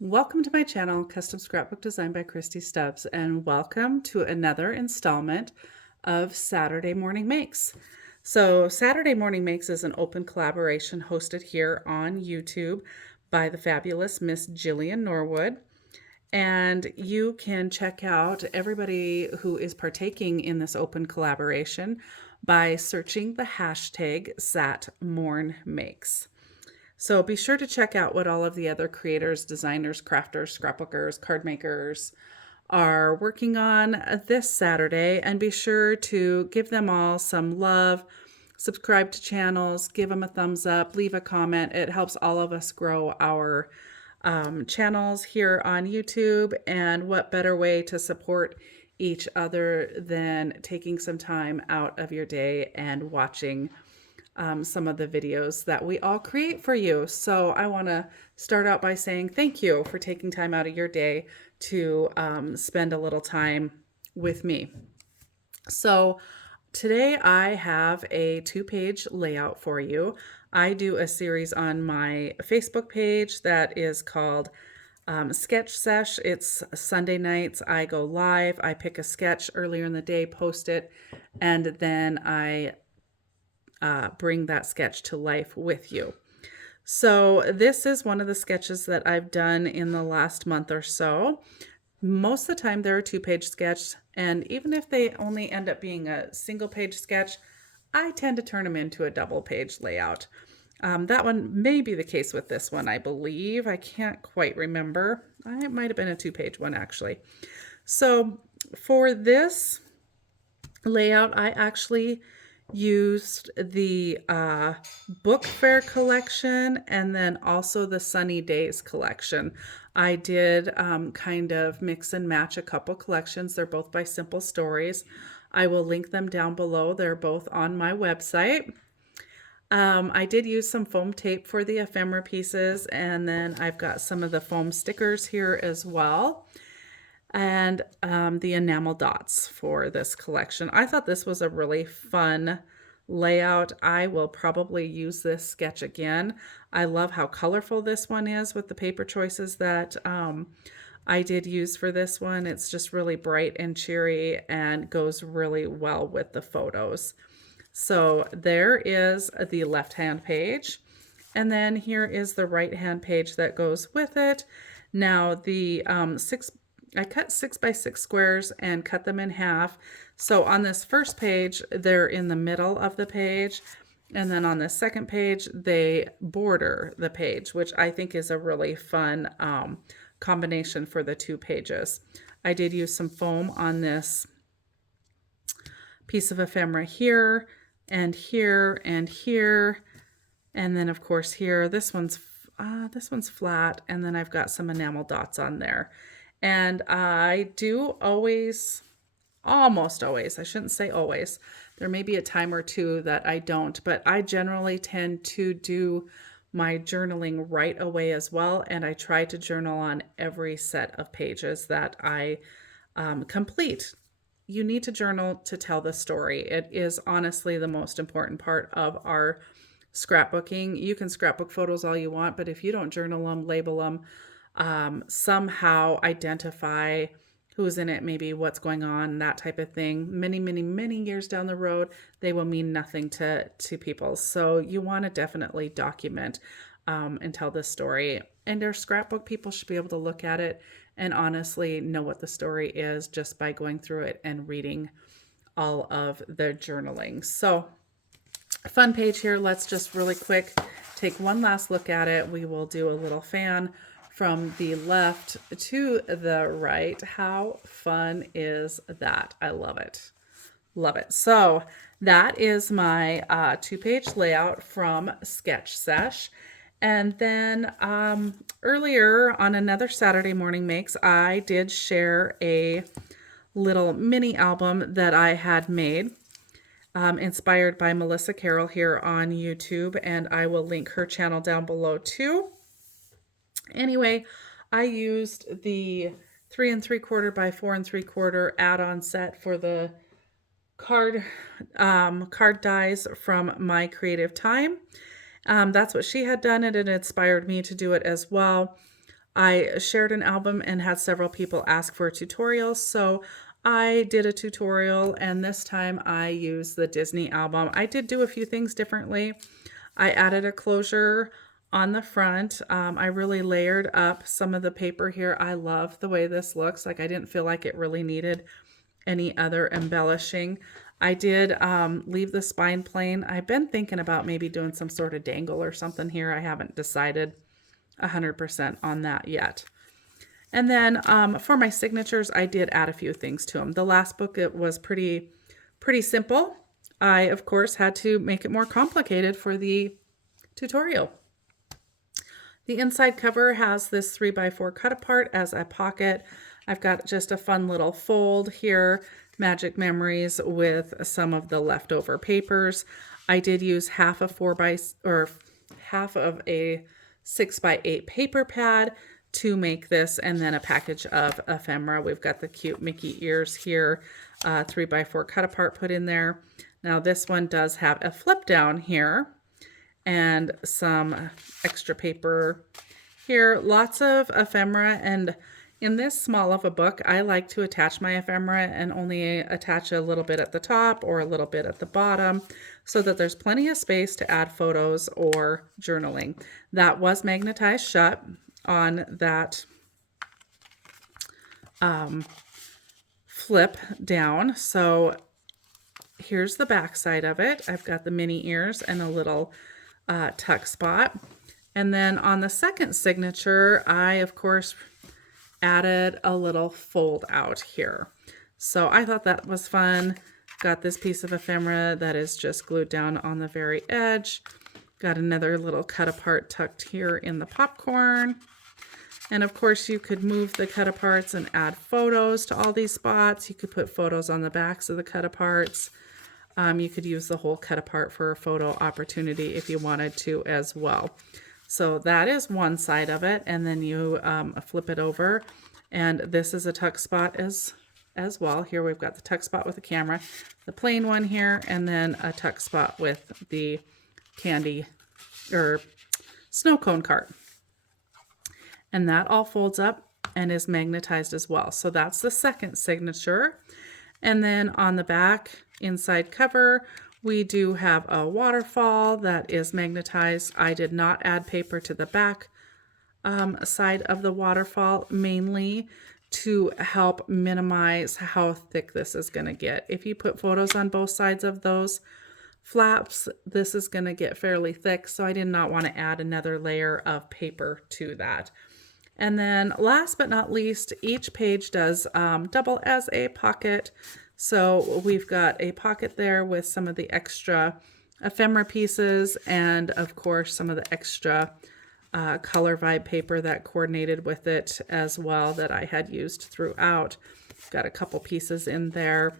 Welcome to my channel, Custom Scrapbook Design by Christy Stubbs, and welcome to another installment of Saturday Morning Makes. So Saturday Morning Makes is an open collaboration hosted here on YouTube by the fabulous Miss Jillian Norwood. And you can check out everybody who is partaking in this open collaboration by searching the hashtag SatMornMakes. So be sure to check out what all of the other creators, designers, crafters, scrapbookers, card makers are working on this Saturday, and be sure to give them all some love, subscribe to channels, give them a thumbs up, leave a comment. It helps all of us grow our channels here on YouTube, and what better way to support each other than taking some time out of your day and watching some of the videos that we all create for you. So I want to start out by saying thank you for taking time out of your day to spend a little time with me. So today I have a 2-page layout for you. I do a series on my Facebook page that is called Sketch Sesh. It's Sunday nights. I go live. I pick a sketch earlier in the day, post it, and then I bring that sketch to life with you. So this is one of the sketches that I've done in the last month or so. Most of the time they're a 2-page sketch, and even if they only end up being a single-page sketch, I tend to turn them into a double-page layout. That one may be the case with this one, I believe. I can't quite remember. It might have been a 2-page one, actually. So for this layout, I actually used the book fair collection and then also the Sunny Days collection. I did kind of mix and match a couple collections. They're both by Simple Stories. I will link them down below. They're both on my website. I did use some foam tape for the ephemera pieces, and then I've got some of the foam stickers here as well, and the enamel dots for this collection. I thought this was a really fun layout. I will probably use this sketch again. I love how colorful this one is with the paper choices that I did use for this one. It's just really bright and cheery and goes really well with the photos. So there is the left-hand page, and then here is the right-hand page that goes with it. Now the I cut 6x6 squares and cut them in half. So on this first page, they're in the middle of the page. And then on the second page, they border the page, which I think is a really fun combination for the 2 pages. I did use some foam on this piece of ephemera here and here and here. And then of course here, this one's flat. And then I've got some enamel dots on there. And I do almost always, I shouldn't say always, there may be a time or two that I don't, but I generally tend to do my journaling right away as well. And I try to journal on every set of pages that I complete. You need to journal to tell the story. It is honestly the most important part of our scrapbooking. You can scrapbook photos all you want, but if you don't journal them, label them, somehow identify who's in it, maybe what's going on, that type of thing, many years down the road, they will mean nothing to people. So you want to definitely document and tell this story. And your scrapbook people should be able to look at it and honestly know what the story is just by going through it and reading all of the journaling. So fun page here. Let's just really quick take one last look at it. We will do a little fan from the left to the right. How fun is that? I love it. Love it. So that is my 2-page layout from Sketch Sesh. And then earlier on another Saturday Morning Makes, I did share a little mini album that I had made, inspired by Melissa Carroll here on YouTube, and I will link her channel down below too. Anyway, I used the 3 3/4 by 4 3/4 add-on set for the card dies from My Creative Time. That's what she had done, and it inspired me to do it as well. I shared an album and had several people ask for a tutorial, so I did a tutorial, and this time I used the Disney album. I did do a few things differently. I added a closure on the front. I really layered up some of the paper here. I love the way this looks. Like, I didn't feel like it really needed any other embellishing. I did leave the spine plain. I've been thinking about maybe doing some sort of dangle or something here. I haven't decided 100% on that yet. And then for my signatures, I did add a few things to them. The last book, it was pretty simple. I, of course, had to make it more complicated for the tutorial. The inside cover has this 3x4 cut apart as a pocket. I've got just a fun little fold here, Magic Memories with some of the leftover papers. I did use half of a 6x8 paper pad to make this, and then a package of ephemera. We've got the cute Mickey ears here, 3x4 cut apart put in there. Now this one does have a flip down here and some extra paper here. Lots of ephemera, and in this small of a book, I like to attach my ephemera and only attach a little bit at the top or a little bit at the bottom so that there's plenty of space to add photos or journaling. That was magnetized shut on that flip down. So here's the back side of it. I've got the mini ears and a little tuck spot. And then on the second signature, I, of course, added a little fold out here. So I thought that was fun. Got this piece of ephemera that is just glued down on the very edge. Got another little cut apart tucked here in the popcorn. And of course you could move the cut aparts and add photos to all these spots. You could put photos on the backs of the cut aparts. You could use the whole cut apart for a photo opportunity if you wanted to as well. So that is one side of it, and then you flip it over, and this is a tuck spot as well. Here we've got the tuck spot with the camera, the plain one here, and then a tuck spot with the candy or snow cone cart. And that all folds up and is magnetized as well. So that's the second signature. And then on the back inside cover, we do have a waterfall that is magnetized. I did not add paper to the back side of the waterfall, mainly to help minimize how thick this is going to get. If you put photos on both sides of those flaps, this is going to get fairly thick, so I did not want to add another layer of paper to that. And then last but not least, each page does double as a pocket. So we've got a pocket there with some of the extra ephemera pieces, and of course some of the extra color vibe paper that coordinated with it as well that I had used throughout. Got a couple pieces in there.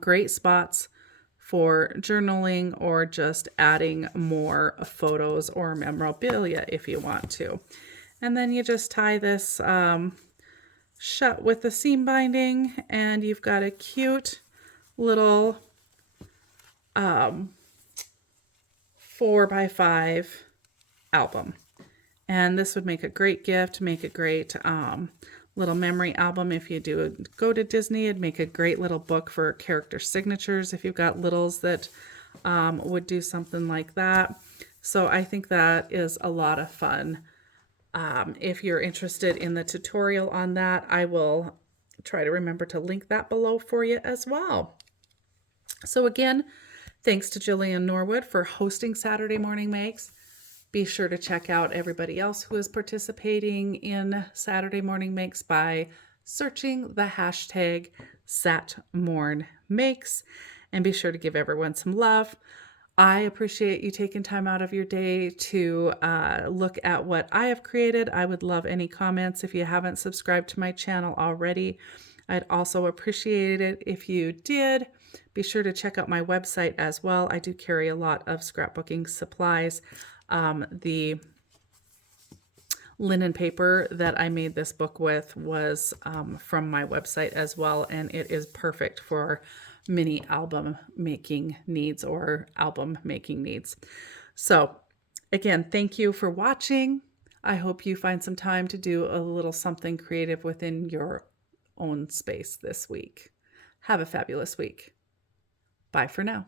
Great spots for journaling or just adding more photos or memorabilia if you want to. And then you just tie this shut with the seam binding, and you've got a cute little 4x5 album. And this would make a great gift, make a great little memory album. If you do go to Disney, it'd make a great little book for character signatures if you've got littles that would do something like that. So I think that is a lot of fun. If you're interested in the tutorial on that, I will try to remember to link that below for you as well. So again, thanks to Jillian Norwood for hosting Saturday Morning Makes. Be sure to check out everybody else who is participating in Saturday Morning Makes by searching the hashtag SatMornMakes, and be sure to give everyone some love. I appreciate you taking time out of your day to look at what I have created. I would love any comments if you haven't subscribed to my channel already. I'd also appreciate it if you did. Be sure to check out my website as well. I do carry a lot of scrapbooking supplies. The linen paper that I made this book with was from my website as well, and it is perfect for mini album making needs or album making needs. So again, thank you for watching. I hope you find some time to do a little something creative within your own space this week. Have a fabulous week. Bye for now.